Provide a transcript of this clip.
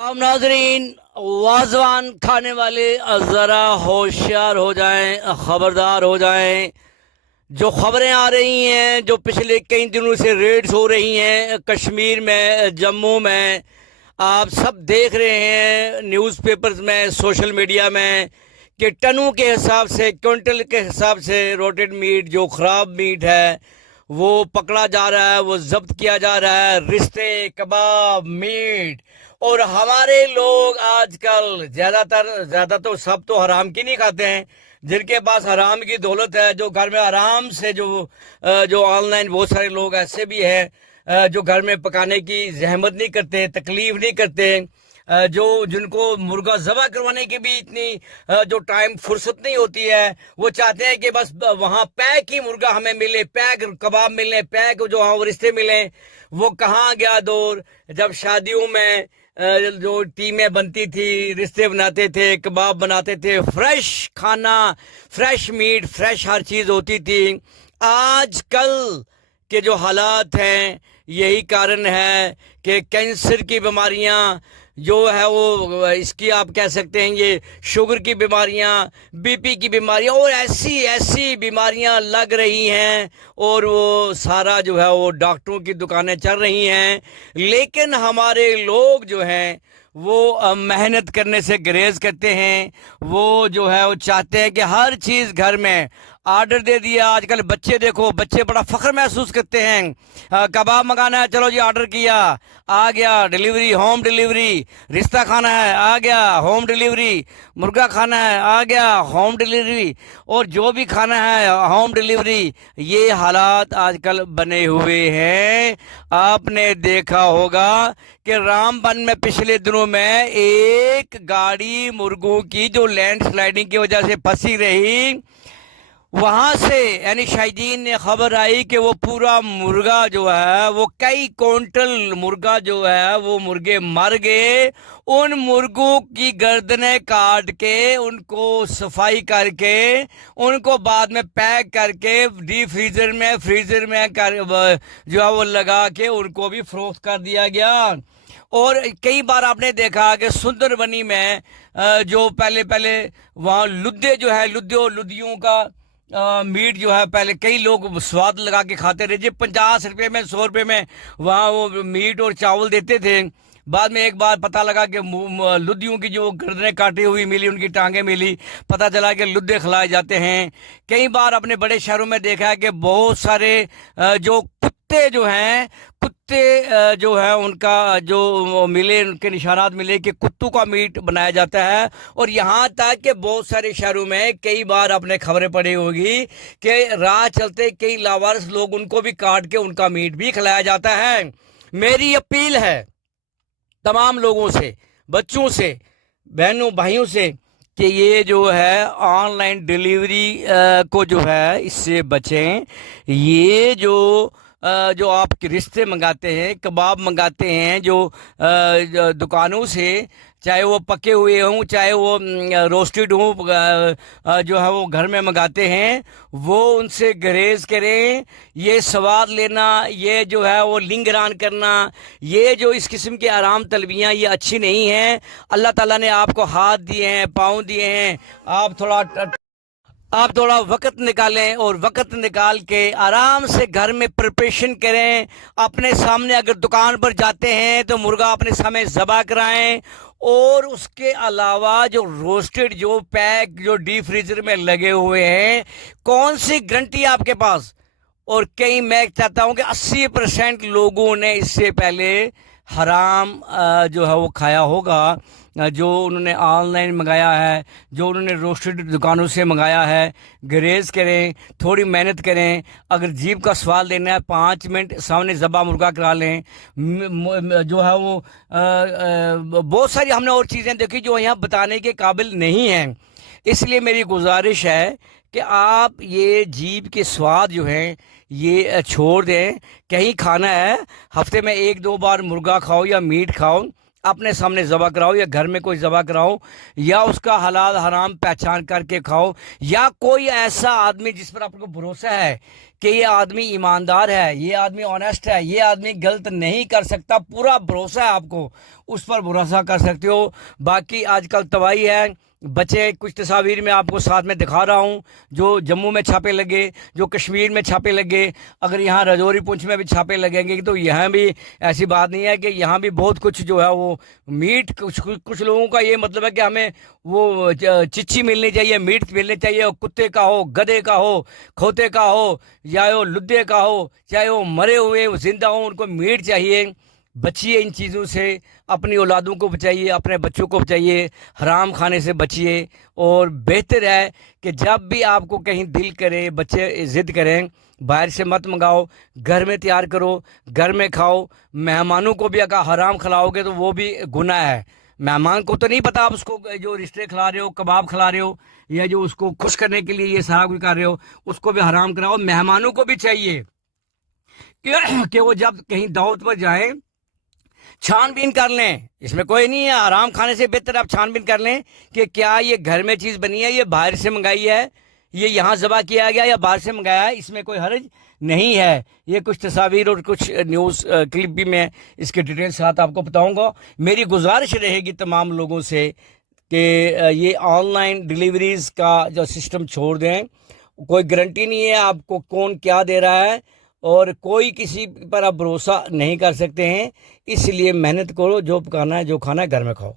अब नाजरीन, वाजवान खाने वाले ज़रा होशियार हो जाएं, ख़बरदार हो जाएं। जो खबरें आ रही हैं, जो पिछले कई दिनों से रेड्स हो रही हैं कश्मीर में, जम्मू में, आप सब देख रहे हैं न्यूज़पेपर्स में, सोशल मीडिया में, कि टनों के हिसाब से, क्विंटल के हिसाब से रोटेड मीट, जो ख़राब मीट है, वो पकड़ा जा रहा है, वो जब्त किया जा रहा है। रिश्ते, कबाब, मीट। और हमारे लोग आजकल ज़्यादा तो सब तो हराम की नहीं खाते हैं। जिनके पास हराम की दौलत है, जो घर में आराम से जो ऑनलाइन बहुत सारे लोग ऐसे भी हैं जो घर में पकाने की जहमत नहीं करते, तकलीफ नहीं करते, जो जिनको मुर्गा ज़बह करवाने की भी इतनी जो टाइम फुर्सत नहीं होती है, वो चाहते हैं कि बस वहाँ पैक ही मुर्गा हमें मिले, पैक कबाब मिले, पैक जो हाँ रिश्ते मिले। वो कहाँ गया दौर जब शादियों में जो टीमें बनती थी, रिश्ते बनाते थे, कबाब बनाते थे, फ्रेश खाना, फ्रेश मीट, फ्रेश हर चीज़ होती थी। आजकल के जो हालात हैं, यही कारण है कि कैंसर की बीमारियां जो है वो, इसकी आप कह सकते हैं ये शुगर की बीमारियां, बीपी की बीमारियां और ऐसी ऐसी बीमारियां लग रही हैं। और वो सारा जो है वो डॉक्टरों की दुकानें चल रही हैं। लेकिन हमारे लोग जो हैं वो मेहनत करने से गुरेज करते हैं। वो जो है वो चाहते हैं कि हर चीज़ घर में आर्डर दे दिया। आजकल बच्चे देखो, बच्चे बड़ा फख्र महसूस करते हैं। कबाब मंगाना है, चलो जी ऑर्डर किया, आ गया, डिलीवरी, होम डिलीवरी। रिश्ता खाना है, आ गया, होम डिलीवरी। मुर्गा खाना है, आ गया, होम डिलीवरी। और जो भी खाना है, होम डिलीवरी। ये हालात आजकल बने हुए हैं। आपने देखा होगा कि रामबन में पिछले दिनों में एक गाड़ी मुर्गों की जो लैंड स्लाइडिंग की वजह से फंसी रही, वहां से यानी शाहिदीन ने खबर आई कि वो पूरा मुर्गा जो है, वो कई क्विंटल मुर्गा जो है वो मुर्गे मर गए। उन मुर्गों की गर्दनें काट के, उनको सफाई करके, उनको बाद में पैक करके डीप फ्रीजर में जो है वो लगा के उनको भी फरोख्त कर दिया गया। और कई बार आपने देखा कि सुंदरबनी में जो पहले वहाँ लुद्दे जो है, लुद्दियों का मीट जो है, पहले कई लोग स्वाद लगा के खाते रहे जी। 50 रुपये में, 100 रुपये में वहाँ वो मीट और चावल देते थे। बाद में एक बार पता लगा कि लुद्दियों की जो गर्दनें काटी हुई मिली, उनकी टांगें मिली, पता चला कि लुद्दे खिलाए जाते हैं। कई बार अपने बड़े शहरों में देखा है कि बहुत सारे जो कुत्ते जो हैं, जो है उनका जो मिले, उनके निशानात मिले कि कुत्तों का मीट बनाया जाता है। और यहाँ तक कि बहुत सारे शहरों में कई बार आपने खबरें पढ़ी होगी कि राह चलते कई लावारिस लोग, उनको भी काट के उनका मीट भी खिलाया जाता है। मेरी अपील है तमाम लोगों से, बच्चों से, बहनों भाइयों से, कि ये जो है ऑनलाइन डिलीवरी को जो है इससे बचें। ये जो आप रिश्ते मंगाते हैं, कबाब मंगाते हैं, जो दुकानों से, चाहे वो पके हुए हों, चाहे वो रोस्टेड हों, जो है वो घर में मंगाते हैं, वो उनसे गुरेज करें। ये स्वाद लेना, ये जो है वो लिंगरान करना, ये जो इस किस्म की आराम तलबियाँ, ये अच्छी नहीं हैं। अल्लाह ताला ने आपको हाथ दिए हैं, पाँव दिए हैं, आप थोड़ा वक्त निकालें और वक्त निकाल के आराम से घर में प्रिपरेशन करें। अपने सामने अगर दुकान पर जाते हैं तो मुर्गा अपने सामने ज़बह कराएं। और उसके अलावा जो रोस्टेड, जो पैक, जो डीप फ्रीजर में लगे हुए हैं, कौन सी गारंटी आपके पास? और मैं चाहता हूं कि 80% लोगों ने इससे पहले हराम जो है वो खाया होगा, जो उन्होंने ऑनलाइन मंगाया है, जो उन्होंने रोस्टेड दुकानों से मंगाया है। गुरेज करें, थोड़ी मेहनत करें। अगर जीभ का स्वाद लेना है, 5 मिनट सामने ज़बा मुर्गा करा लें। जो है वो बहुत सारी हमने और चीज़ें देखी जो यहाँ बताने के काबिल नहीं हैं। इसलिए मेरी गुजारिश है कि आप ये जीभ के स्वाद जो हैं ये छोड़ दें। कहीं खाना है, हफ्ते में 1-2 बार मुर्गा खाओ या मीट खाओ, अपने सामने ज़बह कराओ या घर में कोई ज़बह कराओ, या उसका हलाल हराम पहचान करके खाओ, या कोई ऐसा आदमी जिस पर आपको भरोसा है کہ یہ آدمی ایماندار ہے، یہ آدمی آنیسٹ ہے، یہ آدمی غلط نہیں کر سکتا، پورا بھروسہ ہے آپ کو، اس پر بھروسہ کر سکتے ہو۔ باقی آج کل تباہی ہے، بچے کچھ تصاویر میں آپ کو ساتھ میں دکھا رہا ہوں، جو جموں میں چھاپے لگے، جو کشمیر میں چھاپے لگے، اگر یہاں رجوری پونچھ میں بھی چھاپے لگیں گے تو یہاں بھی ایسی بات نہیں ہے کہ یہاں بھی بہت کچھ جو ہے وہ میٹ، کچھ لوگوں کا یہ مطلب ہے کہ ہمیں وہ چچی ملنی چاہیے، میٹ ملنے چاہیے، کتے کا ہو، گدھے کا ہو، کھوتے کا ہو، یا وہ لدے کا ہو، چاہے وہ مرے ہوئے زندہ ہوں، ان کو میٹ چاہیے۔ بچیے ان چیزوں سے، اپنی اولادوں کو بچائیے، اپنے بچوں کو بچائیے، حرام کھانے سے بچیے۔ اور بہتر ہے کہ جب بھی آپ کو کہیں دل کرے، بچے ضد کریں، باہر سے مت منگاؤ، گھر میں تیار کرو، گھر میں کھاؤ۔ مہمانوں کو بھی اگر حرام کھلاؤ گے تو وہ بھی گناہ ہے۔ مہمان کو تو نہیں پتا آپ اس کو جو رشتے کھلا رہے ہو، کباب کھلا رہے ہو، یا جو اس کو خوش کرنے کے لیے یہ سارا کچھ کر رہے ہو، اس کو بھی حرام کراؤ۔ مہمانوں کو بھی چاہیے کہ وہ جب کہیں دعوت پر جائیں چھان بین کر لیں، اس میں کوئی نہیں ہے، آرام کھانے سے بہتر آپ چھان بین کر لیں کہ کیا یہ گھر میں چیز بنی ہے، یہ باہر سے منگائی ہے، یہ یہاں ذبح کیا گیا یا باہر سے منگایا ہے، اس میں کوئی حرج نہیں ہے۔ یہ کچھ تصاویر اور کچھ نیوز کلپ بھی میں اس کے ڈیٹیل ساتھ آپ کو بتاؤں گا۔ میری گزارش رہے گی تمام لوگوں سے کہ یہ آن لائن ڈیلیوریز کا جو سسٹم چھوڑ دیں، کوئی گارنٹی نہیں ہے آپ کو کون کیا دے رہا ہے، اور کوئی کسی پر آپ بھروسہ نہیں کر سکتے ہیں، اس لیے محنت کرو، جو پکانا ہے جو کھانا ہے گھر میں کھاؤ۔